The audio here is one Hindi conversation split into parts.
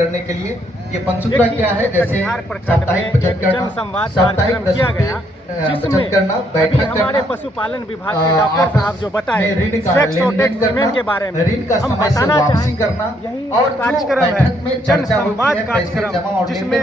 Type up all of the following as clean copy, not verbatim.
करने के लिए ये पंचसूत्रा क्या है, जैसे साप्ताहिक बचत करना, साप्ताहिक 10 रुपये बचत करना, बैठक हमारे पशुपालन विभाग के डॉक्टर साहब जो बताए सेक्स शॉर्टेज सीमेंट के बारे में ऋण का हम समय से बताना वापसी चाहेंगे। करना यही और कार्यक्रम है जन संवाद कार्यक्रम, जिसमें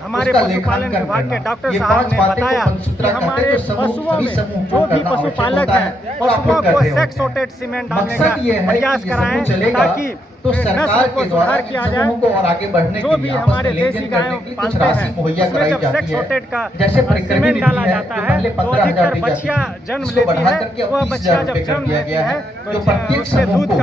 हमारे पशुपालन विभाग के डॉक्टर साहब ने बताया कि हमारे पशुओं में जो भी पशुपालक हैं पशुओं को सेक्स शॉर्टेज सीमेंट डालने का प्रयास कराएं ताकि तो सरकार के द्वारा किया इन समूहों को और आगे बढ़ने के लिए आपस में लेन देन करने के लिए कुछ राशि मुहैया कराई जाती है। जैसे परिक्रमी नीति है जो पहले 15,000 दी जाती है, इसको बढ़ा करके अब 30,000 रुपये कर दिया गया है, जो प्रत्येक समूह को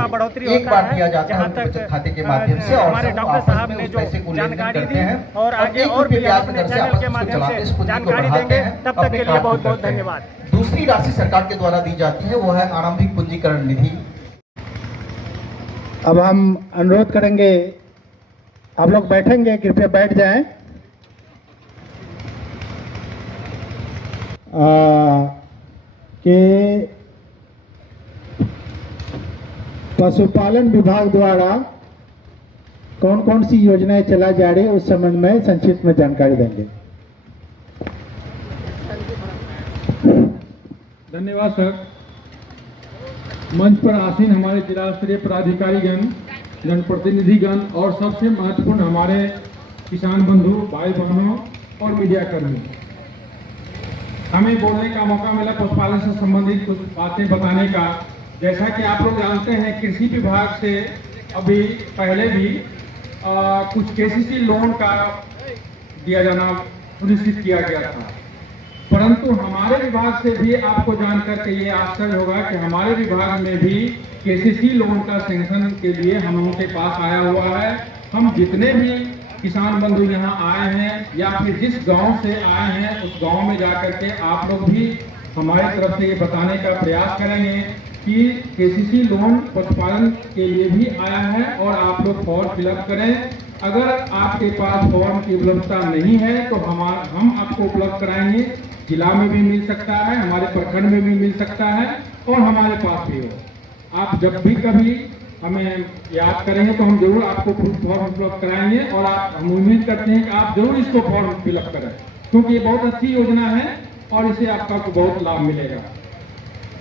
एक बार दिया जाता है उनके बचत खाते के माध्यम से, और हमारे डॉक्टर साहब ने जो जानकारी दी और आगे और भी अपने चैनल के माध्यम से जानकारी देंगे। तब तक के लिए बहुत बहुत धन्यवाद। दूसरी राशि सरकार के द्वारा दी जाती है वो है आरंभिक पूंजीकरण निधि। अब हम अनुरोध करेंगे, आप लोग बैठेंगे, कृपया बैठ जाएं। कि पशुपालन विभाग द्वारा कौन कौन सी योजनाएं चलाई जा रही है उस संबंध में संक्षिप्त में जानकारी देंगे। धन्यवाद सर। मंच पर आसीन हमारे जिला स्तरीय पदाधिकारीगण, जनप्रतिनिधिगण और सबसे महत्वपूर्ण हमारे किसान बंधु भाई बहनों और मीडिया कर्मी, हमें बोलने का मौका मिला पशुपालन से संबंधित कुछ बातें बताने का। जैसा कि आप लोग जानते हैं कृषि विभाग से अभी पहले भी कुछ केसीसी लोन का दिया जाना सुनिश्चित किया गया था, परंतु हमारे विभाग से भी आपको जानकर के ये आश्चर्य होगा कि हमारे विभाग में भी केसीसी लोन का सैंक्शन के लिए हम लोगों के पास आया हुआ है। हम जितने भी किसान बंधु यहाँ आए हैं या फिर जिस गांव से आए हैं उस गांव में जाकर के आप लोग भी हमारी तरफ से ये बताने का प्रयास करेंगे कि केसीसी लोन पशुपालन के लिए भी आया है और आप लोग फॉर्म फिलअप करें। अगर आपके पास फॉर्म की उपलब्धता नहीं है तो हम आपको उपलब्ध कराएंगे। जिला में भी मिल सकता है, हमारे प्रखंड में भी मिल सकता है और हमारे पास भी हो। आप जब भी कभी हमें याद करेंगे तो हम जरूर आपको फॉर्म उपलब्ध कराएंगे और हम उम्मीद करते हैं कि आप जरूर इसको फॉर्म फिलअप करें, क्योंकि ये बहुत अच्छी योजना है और इसे आपका बहुत लाभ मिलेगा।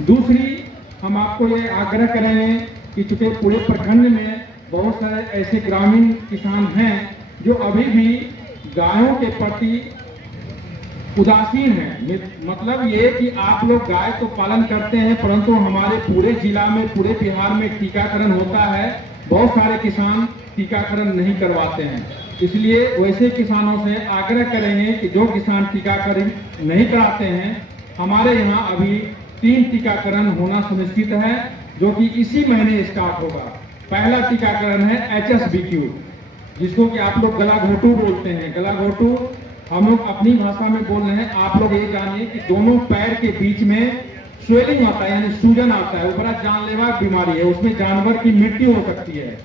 दूसरी, हम आपको ये आग्रह करेंगे कि चूंकि पूरे प्रखंड में बहुत सारे ऐसे ग्रामीण किसान हैं जो अभी भी गायों के प्रति उदासीन है। मतलब ये कि आप लोग गाय तो पालन करते हैं परंतु हमारे पूरे जिला में, पूरे बिहार में टीकाकरण होता है, बहुत सारे किसान टीकाकरण नहीं करवाते हैं। इसलिए वैसे किसानों से आग्रह करेंगे कि जो किसान टीकाकरण नहीं कराते हैं, हमारे यहाँ अभी 3 टीकाकरण होना सुनिश्चित है जो कि इसी महीने स्टार्ट होगा। पहला टीकाकरण है HSBQ, जिसको कि आप लोग गला घोटू बोलते हैं। गला घोटू हम लोग अपनी भाषा में बोल रहे हैं, आप लोग ये जानिए कि दोनों पैर के बीच में स्वेलिंग आता है, यानी सूजन आता है। वो बड़ा जानलेवा बीमारी है, उसमें जानवर की मृत्यु हो सकती है।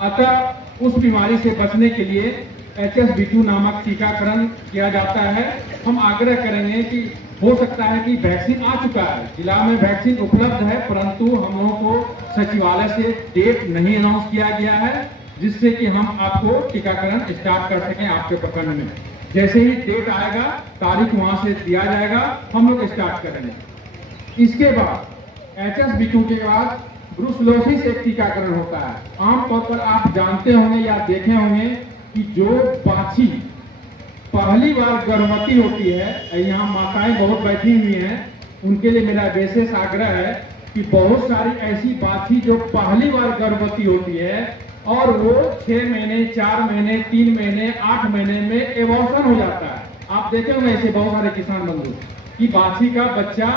अतः उस बीमारी से बचने के लिए HSBQ नामक टीकाकरण किया जाता है। हम आग्रह करेंगे कि हो सकता है कि वैक्सीन आ चुका है, जिला में वैक्सीन उपलब्ध है, परंतु हम लोगों को सचिवालय से डेट नहीं अनाउंस किया गया है, जिससे कि हम आपको टीकाकरण स्टार्ट कर सकें आपके प्रखंड में। जैसे ही डेट आएगा, तारीख वहां से दिया जाएगा, हम लोग स्टार्ट करेंगे। इसके बाद HSBQ के बाद ब्रुसलोसिस एक टीकाकरण होता है। आमतौर पर आप जानते होंगे या देखे होंगे कि जो बाछी पहली बार गर्भवती होती है, यहाँ माताएं बहुत बैठी हुई हैं, उनके लिए मेरा विशेष आग्रह है कि बहुत सारी ऐसी बाछी जो पहली बार गर्भवती होती है और वो 6 महीने, 4 महीने, 3 महीने, 8 महीने में एबॉर्शन हो जाता है। आप देखे होंगे ऐसे बहुत सारे किसान बंधु कि बाछी का बच्चा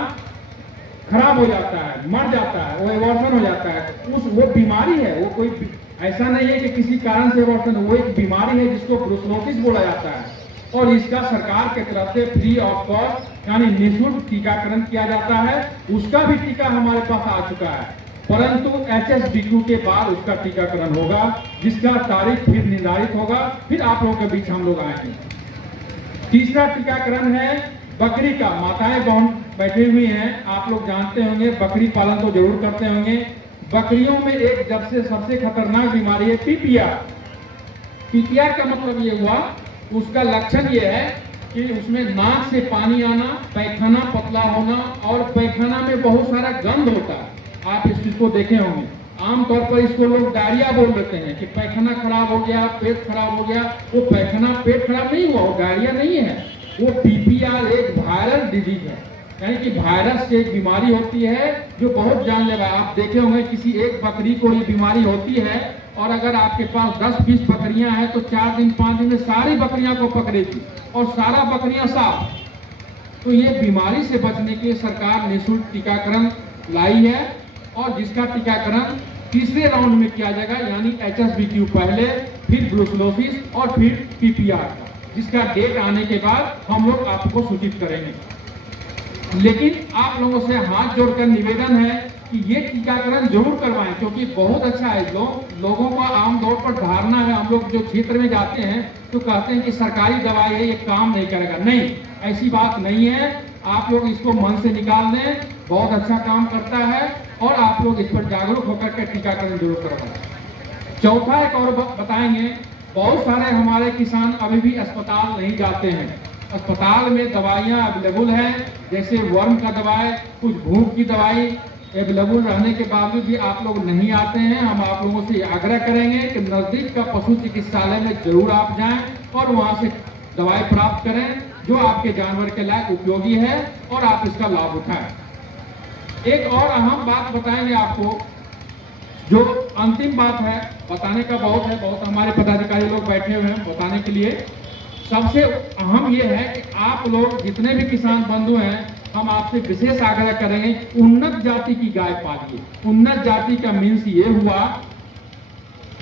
खराब हो जाता है, मर जाता है, वो एबॉर्शन हो जाता है। वो बीमारी है, वो कोई ऐसा नहीं है कि किसी कारण से एबॉर्शन, वो एक बीमारी है जिसको ब्रुसलोसिस बोला जाता है और इसका सरकार की तरफ से फ्री ऑफ कॉस्ट यानी निःशुल्क टीकाकरण किया जाता है। उसका भी टीका हमारे पास आ चुका है, परंतु HSBQ के बाद उसका टीकाकरण होगा, जिसका तारीख फिर निर्धारित होगा, फिर आप लोगों के बीच हम लोग आएंगे। तीसरा टीकाकरण है बकरी का। माताएं बहन बैठी हुई हैं, आप लोग जानते होंगे, बकरी पालन तो जरूर करते होंगे। बकरियों में एक जब से सबसे खतरनाक बीमारी है PPR। पीपीआर का मतलब ये हुआ, उसका लक्षण ये है कि उसमें नाक से पानी आना, पैखाना पतला होना और पैखाना में बहुत सारा गंध होता है। आप इस चीज को देखे होंगे। आमतौर पर इसको लोग डायरिया बोल देते हैं कि पैखाना खराब हो गया, पेट खराब हो गया। वो पैखाना पेट खराब नहीं हुआ, वो डायरिया नहीं है, वो पीपीआर एक वायरल डिजीज है। यानी कि वायरस से एक बीमारी होती है जो बहुत जानलेवा है। आप देखे होंगे किसी एक बकरी को ये बीमारी होती है और अगर आपके पास 10-20 बकरियां हैं तो 4 दिन 5 दिन में सारी बकरियां को पकड़ेगी और सारा बकरियां साफ। तो ये बीमारी से बचने के लिए सरकार निःशुल्क टीकाकरण लाई है और जिसका टीकाकरण तीसरे राउंड में किया जाएगा, यानी HSV-Q पहले, फिर ब्रुसेलोसिस और फिर पीपीआर का, जिसका डेट आने के बाद हम लोग आपको सूचित करेंगे। लेकिन आप लोगों से हाथ जोड़कर निवेदन है कि ये टीकाकरण जरूर करवाएं, क्योंकि बहुत अच्छा है। लोगों का आमतौर पर धारणा है, हम लोग जो क्षेत्र में जाते हैं तो कहते हैं कि सरकारी दवाई है, ये काम नहीं करेगा। नहीं, ऐसी बात नहीं है। आप लोग इसको मन से निकाल दें, बहुत अच्छा काम करता है और आप लोग इस पर जागरूक होकर के टीकाकरण जरूर करवाएं। चौथा एक और बताएंगे, बहुत सारे हमारे किसान अभी भी अस्पताल नहीं जाते हैं। अस्पताल में दवाइयाँ अवेलेबल हैं, जैसे वर्म का दवाई, कुछ भूख की दवाई अवेलेबल रहने के बावजूद भी आप लोग नहीं आते हैं। हम आप लोगों से आग्रह करेंगे कि नजदीक का पशु चिकित्सालय में जरूर आप जाएं और वहां से दवाई प्राप्त करें जो आपके जानवर के लायक उपयोगी है और आप इसका लाभ उठाएं। एक और अहम बात बताएंगे आपको, जो अंतिम बात है, बताने का बहुत है, बहुत हमारे पदाधिकारी लोग बैठे हुए हैं बताने के लिए। सबसे अहम ये है कि आप लोग जितने भी किसान बंधु हैं, हम आपसे विशेष आग्रह करेंगे, उन्नत जाति की गाय पालिए। उन्नत जाति का मीन्स ये हुआ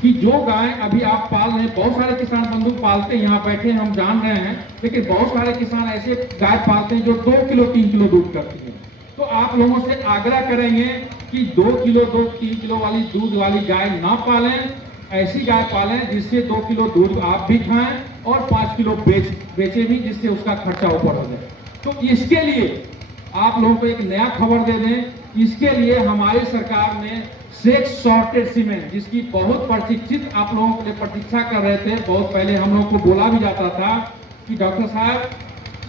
कि जो गाय अभी आप पाल रहे हैं, बहुत सारे किसान बंधु पालते हैं, यहाँ बैठे हम जान रहे हैं, लेकिन बहुत सारे किसान ऐसे गाय पालते हैं जो 2 किलो 3 किलो दूध करती है। तो आप लोगों से आग्रह करेंगे कि 2 किलो 3 किलो वाली दूध वाली गाय ना पालें, ऐसी गाय पालें जिससे 2 किलो दूध आप भी खाएं और 5 किलो बेचे भी, जिससे उसका खर्चा ऊपर हो जाए। तो इसके लिए आप लोगों को एक नया खबर दे दें, इसके लिए हमारी सरकार ने सेक्स सॉर्टेड सीमेंट, जिसकी बहुत प्रतीक्षित आप लोगों के लिए प्रतीक्षा कर रहे थे, बहुत पहले हम लोग को बोला भी जाता था कि डॉक्टर साहब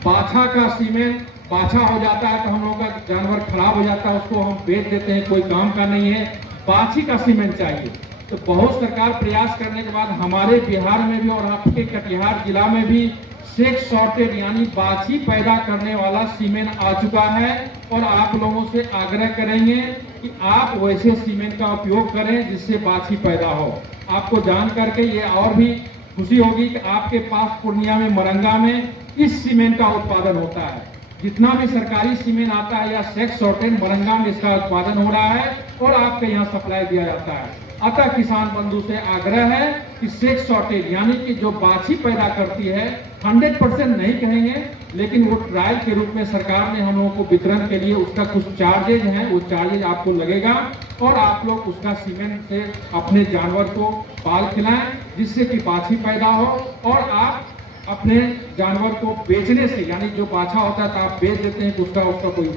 बाछा का सीमेंट, बाछा हो जाता है तो हम लोगों का जानवर खराब हो जाता है, उसको हम बेच देते हैं, कोई काम का नहीं है, बाछी का सीमेंट चाहिए। तो बहुत सरकार प्रयास करने के बाद हमारे बिहार में भी और आपके कटिहार जिला में भी सेक्स सॉर्टेड यानी बाछी पैदा करने वाला सीमेंट आ चुका है और आप लोगों से आग्रह करेंगे कि आप वैसे सीमेंट का उपयोग करें जिससे बाछी पैदा हो। आपको जान करके ये और भी खुशी होगी कि आपके पास पूर्णिया में मरंगा में इस सीमेंट का उत्पादन होता है। जितना भी सरकारी सीमेंट आता है या सेक्स सॉर्टेड, मरंगा में इसका उत्पादन हो रहा है और आपके यहाँ सप्लाई दिया जाता है। अतः किसान बंधु से आग्रह है कि सेक्स सॉर्टेज यानी कि जो बाछी पैदा करती है, 100% नहीं कहेंगे, लेकिन वो ट्रायल के रूप में सरकार ने हम लोगों को वितरण के लिए उसका कुछ चार्जेज हैं, वो चार्जेज आपको लगेगा और आप लोग उसका सीमेंट से अपने जानवर को पाल खिलाएं जिससे कि बाछी पैदा हो और आप अपने जानवर को बेचने से, यानी जो बाछा होता है तो आप बेच देते हैं, उसका कोई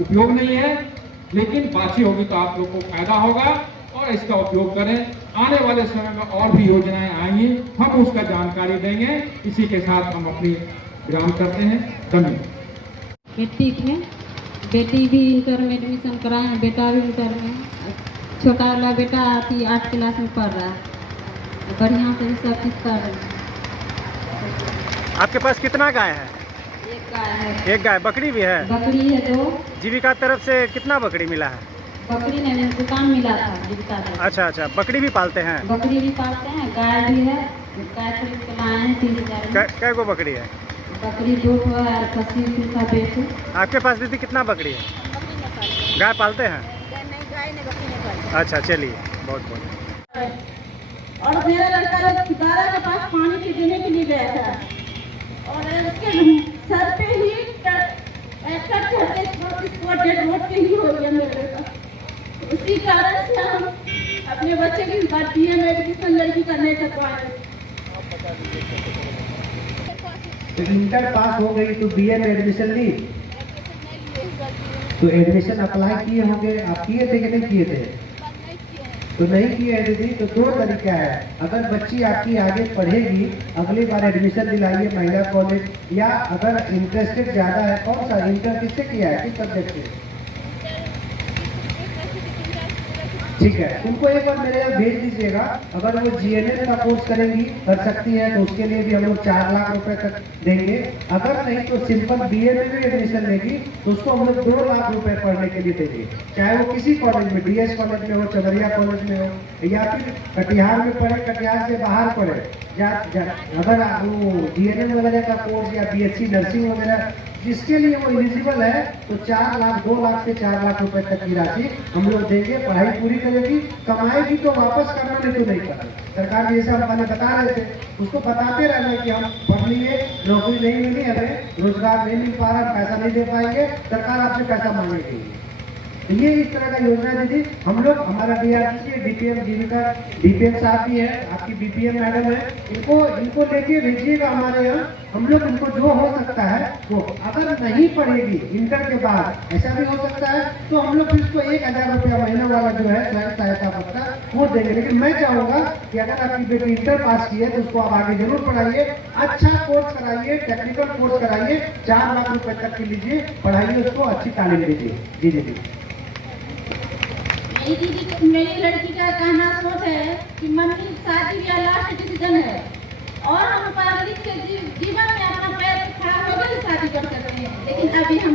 उपयोग नहीं है, लेकिन बाछी होगी तो आप लोग को फायदा होगा और इसका उपयोग करें। आने वाले समय में और भी योजनाएं आएंगी, हम उसका जानकारी देंगे। इसी के साथ हम अपनी विराम करते हैं। धन्यवाद। बेटी थे, बेटी भी इंटर में एडमिशन कराए हैं, बेटा भी इंटर में, छोटा वाला बेटा 8 क्लास में पढ़ रहा है, बढ़िया से सब चीज कर रहे हैं। आपके पास कितना गाय है? एक गाय है। एक गाय। बकरी भी है? बकरी है 2। जीविका तरफ से कितना बकरी मिला है? बकरी ने दुकान मिला था जीविका तरफ। अच्छा, बकरी भी पालते हैं? बकरी भी पालते हैं, गाय भी है, गाय खरीद के लाए हैं 30,000। कै गो बकरी है? बकरी 2 है, खस्सी का बेच। आपके पास दीदी कितना बकरी है? गाय पालते हैं? अच्छा, चलिए, बहुत बहुत। और मेरा लड़का दादा के पास पानी देने के लिए गया था और उसके सर पे ही डेड वोट के ही हो गया मेरे का। उसी कारण से हम अपने बच्चे की बीए में एडमिशन लड़की का नहीं कर पाए। तो इंटर पास हो गई तो बीए में एडमिशन ली, तो एडमिशन अप्लाई किए होंगे, आप किए थे कि नहीं किए थे? तो नहीं किए हैं दीदी, तो दो तरीका है। अगर बच्ची आपकी आगे पढ़ेगी, अगली बार एडमिशन दिलाइए महिला कॉलेज, या अगर इंटरेस्टेड ज़्यादा है, कौन सा इंटर किससे किया है, किस सब्जेक्ट से? ठीक है, उनको एक बार मेरे यहाँ भेज दीजिएगा। अगर वो GNM का कोर्स करेंगी, कर सकती है, तो उसके लिए भी हम लोग 4 लाख रुपए तक देंगे। अगर नहीं तो सिंपल BA में भी एडमिशन लेगी तो उसको हम लोग 2 लाख रुपए पढ़ने के लिए देंगे, चाहे वो किसी कॉलेज में, DS कॉलेज में हो, चवरिया कॉलेज में हो, या फिर कटिहार में पढ़े, कटिहार से बाहर पढ़े। अगर वो GNM वगैरह का कोर्स या BSc नर्सिंग वगैरह जिसके लिए वो एलिजिबल है, तो 4 लाख, 2 लाख से 4 लाख रुपए तक की राशि हम लोग देंगे। पढ़ाई पूरी करेगी, कमाएगी तो वापस करना, नहीं तो नहीं करना। सरकार जी जैसा हमारे बता रहे थे, उसको बताते रहना कि हम पढ़ लिए, नौकरी नहीं मिली, हमें रोजगार नहीं मिल पा रहा, पैसा नहीं दे पाएंगे, सरकार आपसे पैसा मांगेगी। ये इस तरह का योजना है दीदी। हम लोग, हमारा DRC DPM जीविका DPM साहब भी है, आपकी BPM मैडम है, इनको लेके भेजिएगा हमारे यहाँ। हम लोग इनको जो हो सकता है वो, अगर नहीं पढ़ेगी इंटर के बाद, ऐसा भी हो सकता है, तो हम लोग इसको 1000 रुपया महीना वाला जो है स्वयं सहायता भत्ता वो देंगे। लेकिन मैं चाहूँगा कि अगर आपकी बेटी इंटर पास की है तो उसको आप आगे जरूर पढ़ाइए, अच्छा कोर्स कराइए, टेक्निकल कोर्स कराइए, 4 लाख रुपए तक की लीजिए, पढ़ाइए, उसको अच्छी तालीम दीजिए। जी दीदी। मेरी लड़की का कहना सोच है कि मम्मी शादी ब्याह लास्ट डिसीजन है, और हम पढ़ लिख के जीवन में अपना पैर खड़ा होकर शादी कर सकते हैं, लेकिन अभी हम